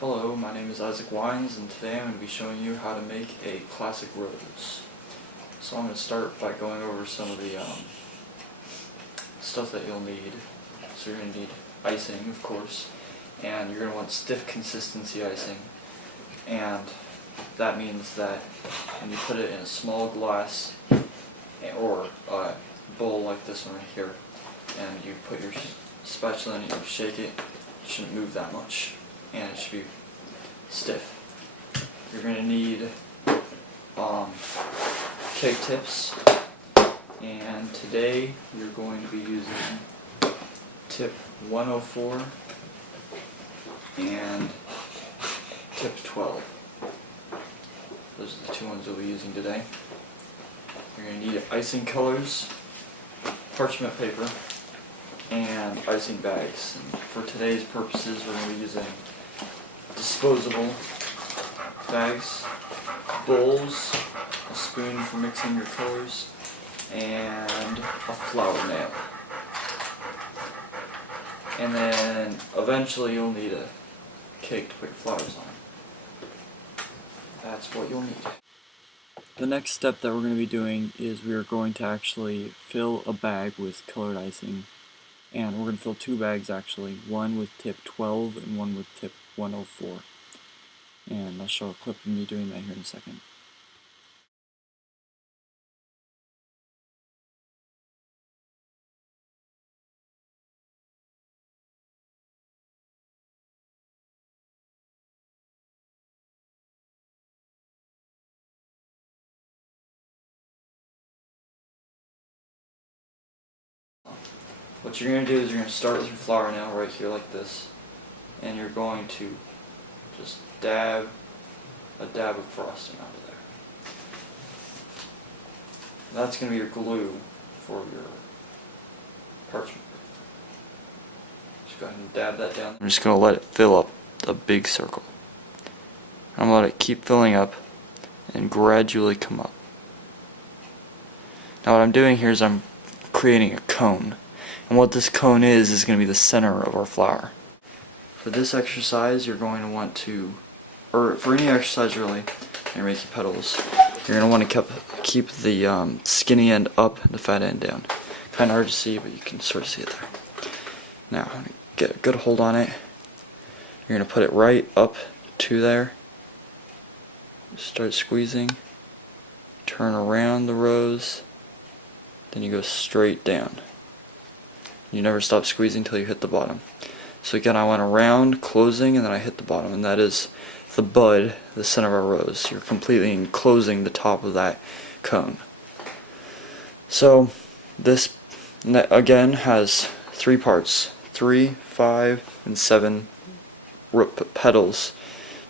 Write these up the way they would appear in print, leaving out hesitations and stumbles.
Hello, my name is Isaac Wines, and today I'm going to be showing you how to make a classic rose. So I'm going to start by going over some of the stuff that you'll need. So you're going to need icing, of course, and you're going to want stiff consistency icing. And that means that when you put it in a small glass or a bowl like this one right here, and you put your spatula in it, you shake it, it shouldn't move that much, and it should be stiff. You're going to need cake tips, and today you're going to be using tip 104 and tip 12. Those are the two ones you'll be using today. You're going to need icing colors, parchment paper, and icing bags. And for today's purposes, we're going to be using disposable bags, bowls, a spoon for mixing your colors, and a flower nail. And then eventually you'll need a cake to put your flowers on. That's what you'll need. The next step that we're going to be doing is we are going to actually fill a bag with colored icing. And we're going to fill two bags actually, one with tip 12 and one with tip 104. And I'll show a clip of me doing that here in a second. What you're going to do is you're going to start with your flower nail right here like this, and you're going to just dab a dab of frosting onto there. That's going to be your glue for your parchment. Just go ahead and dab that down. I'm just going to let it fill up a big circle. I'm going to let it keep filling up and gradually come up. Now what I'm doing here is I'm creating a cone. And what this cone is going to be the center of our flower. For this exercise, you're going to want to, or for any exercise really, you're making petals, you're going to want to keep the skinny end up and the fat end down. Kind of hard to see, but you can sort of see it there. Now, get a good hold on it. You're going to put it right up to there. Start squeezing. Turn around the rose. Then you go straight down. You never stop squeezing until you hit the bottom. So again, I went around, closing, and then I hit the bottom, and that is the bud, the center of our rose. You're completely enclosing the top of that cone. So this again has three parts: 3, 5, and 7 petals.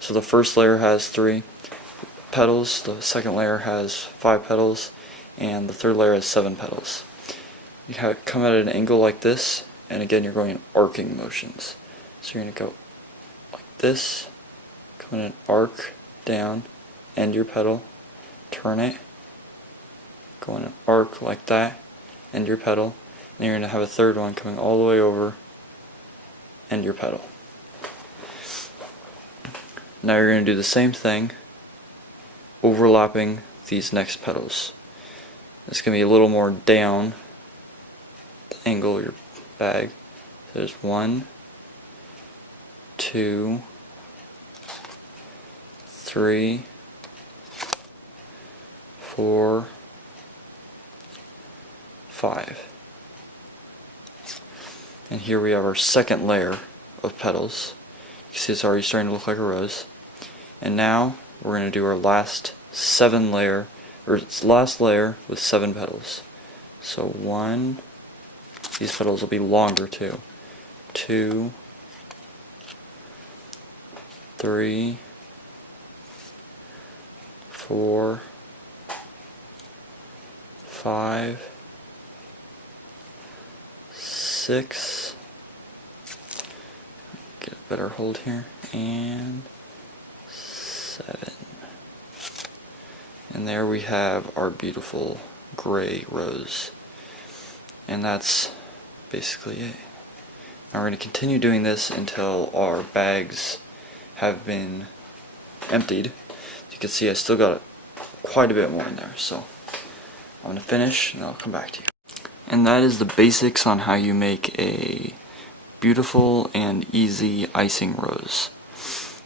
So the first layer has 3 petals, the second layer has 5 petals, and the third layer has 7 petals. You have it come at an angle like this, and again you're going in arcing motions. So you're going to go like this, come in an arc down, end your petal, turn it, go in an arc like that, end your petal, and you're going to have a third one coming all the way over, end your petal. Now you're going to do the same thing, overlapping these next petals. It's going to be a little more down the angle of your bag. So there's 1, 2, 3, 4, 5. And here we have our second layer of petals. You can see it's already starting to look like a rose. And now we're going to do our last last layer with 7 petals. So 1, these petals will be longer too. 2, 3, 4, 5, 6, get a better hold here, and 7. And there we have our beautiful gray rose. And that's basically it. Now we're going to continue doing this until our bags have been emptied. As you can see, I still got quite a bit more in there, so I'm gonna finish and I'll come back to you. And that is the basics on how you make a beautiful and easy icing rose.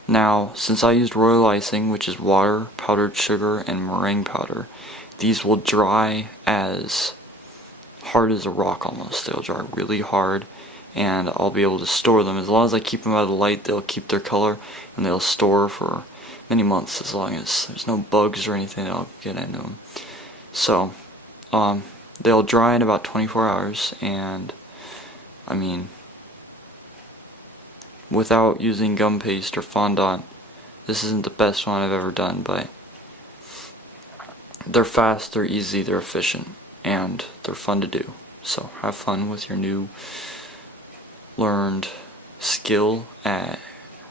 Now, since I used royal icing, which is water, powdered sugar, and meringue powder, these will dry as hard as a rock almost. They'll dry really hard, and I'll be able to store them. As long as I keep them out of the light, they'll keep their color, and they'll store for many months as long as there's no bugs or anything that'll get into them. So, they'll dry in about 24 hours, and I mean, without using gum paste or fondant, this isn't the best one I've ever done, but they're fast, they're easy, they're efficient, and they're fun to do. So have fun with your new learned skill at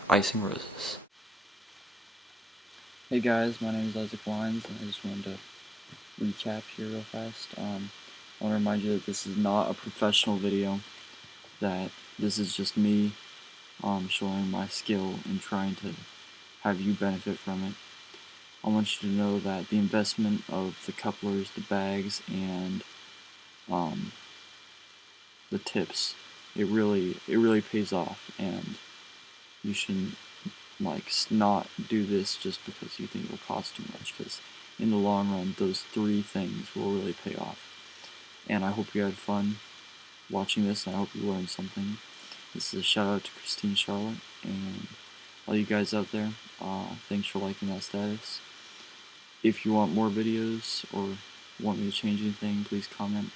icing roses. Hey guys, my name is Isaac Wines, and I just wanted to recap here real fast. I want to remind you that this is not a professional video, that this is just me showing my skill and trying to have you benefit from it. I want you to know that the investment of the couplers, the bags, and the tips, it really pays off, and you shouldn't not do this just because you think it will cost too much, because in the long run those 3 things will really pay off. And I hope you had fun watching this, and I hope you learned something. This is a shout out to Christine Charlotte and all you guys out there. Thanks for liking that status. If you want more videos or want me to change anything, please comment.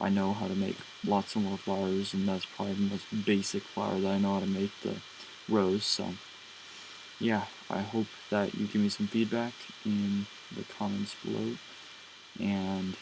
I know how to make lots of more flowers, and that's probably the most basic flower that I know how to make, the rose. So yeah, I hope that you give me some feedback in the comments below, and